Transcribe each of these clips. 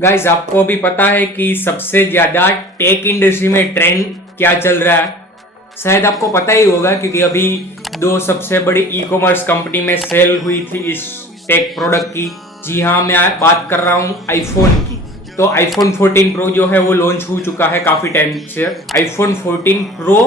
Guys आपको अभी पता है कि सबसे ज्यादा टेक इंडस्ट्री में ट्रेंड क्या चल रहा है? शायद आपको पता ही होगा क्योंकि अभी दो सबसे बड़ी ई कॉमर्स कंपनी में सेल हुई थी इस टेक प्रोडक्ट की। जी हाँ, मैं बात कर रहा हूँ आईफोन की। तो आईफोन 14 प्रो जो है वो लॉन्च हो चुका है काफी टाइम से। IPhone 14 pro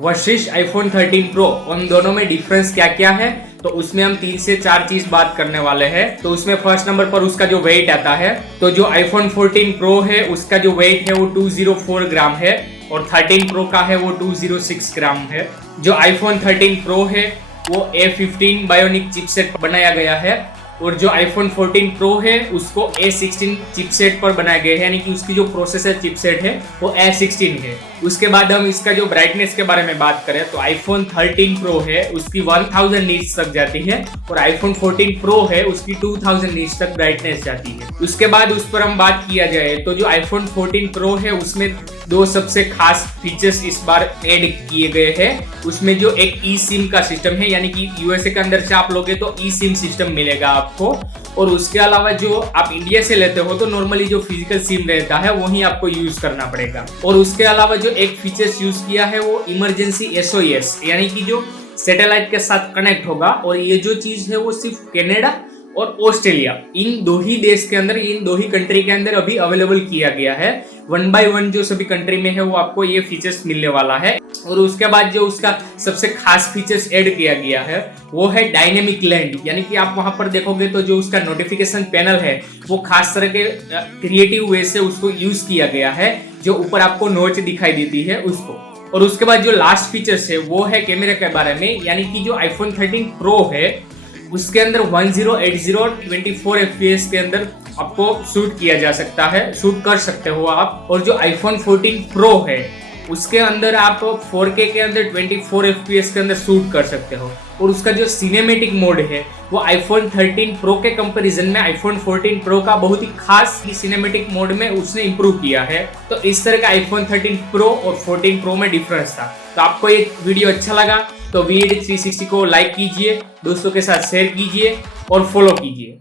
versus iPhone 13 pro, उन दोनों में डिफरेंस क्या क्या है, तो उसमें हम 3 से 4 चीज बात करने वाले हैं। तो उसमें फर्स्ट नंबर पर उसका जो वेट आता है, तो जो आईफोन 14 प्रो है उसका जो वेट है वो 204 ग्राम है और 13 प्रो का है वो 206 ग्राम है। जो आईफोन 13 प्रो है वो A15 बायोनिक चिपसेट बनाया गया है और जो आईफोन 14 प्रो है उसको A16 चिपसेट पर बनाया गया है, यानी कि उसकी जो प्रोसेसर चिपसेट है वो A16 है। उसके बाद हम इसका जो ब्राइटनेस के बारे में बात करें तो आईफोन 13 प्रो है उसकी 1000 नीट्स तक जाती है और आईफोन 14 प्रो है उसकी 2000 नीट्स तक ब्राइटनेस जाती है। उसके बाद उस पर हम बात किया जाए तो जो आईफोन 14 प्रो है उसमें दो सबसे खास फीचर्स इस बार ऐड किए गए हैं। उसमें जो एक ई सिम का सिस्टम है, यानी कि यूएसए के अंदर से आप लोगे तो ई सिम सिस्टम मिलेगा आपको, और उसके अलावा जो आप इंडिया से लेते हो तो नॉर्मली जो फिजिकल सिम रहता है वही आपको यूज करना पड़ेगा। और उसके अलावा जो एक फीचर्स यूज किया है वो इमरजेंसी SOS, यानी कि जो सैटेलाइट के साथ कनेक्ट होगा, और ये जो चीज है वो सिर्फ कनाडा और ऑस्ट्रेलिया, इन दो ही देश के अंदर, इन दो ही कंट्री के अंदर अभी अवेलेबल किया गया है। 1 by 1 जो सभी कंट्री में है वो आपको ये फीचर्स मिलने वाला है। और उसके बाद जो उसका सबसे खास फीचर्स ऐड किया गया है वो है डायनेमिक लैंड, यानी कि आप वहां पर देखोगे तो जो उसका नोटिफिकेशन पैनल है वो खास तरह के क्रिएटिव वे से उसको यूज किया गया है, जो ऊपर आपको नोच दिखाई देती है उसको। और उसके बाद जो लास्ट फीचर्स है वो है कैमरे के बारे में, यानी कि जो आईफोन 13 प्रो है उसके अंदर 1080 24 FPS के अंदर आपको शूट किया जा सकता है, शूट कर सकते हो आप। और जो आईफोन 14 प्रो है उसके अंदर आप 4K के अंदर 24 FPS के अंदर शूट कर सकते हो। और उसका जो सिनेमेटिक मोड है वो आईफोन 13 प्रो के कंपैरिजन में आईफोन 14 प्रो का बहुत ही खास सिनेमेटिक मोड में उसने इंप्रूव किया है। तो इस तरह का आईफोन 13 प्रो और 14 प्रो में डिफरेंस था। तो आपको ये वीडियो अच्छा लगा तो VAD360 को लाइक कीजिए, दोस्तों के साथ शेयर कीजिए और फॉलो कीजिए।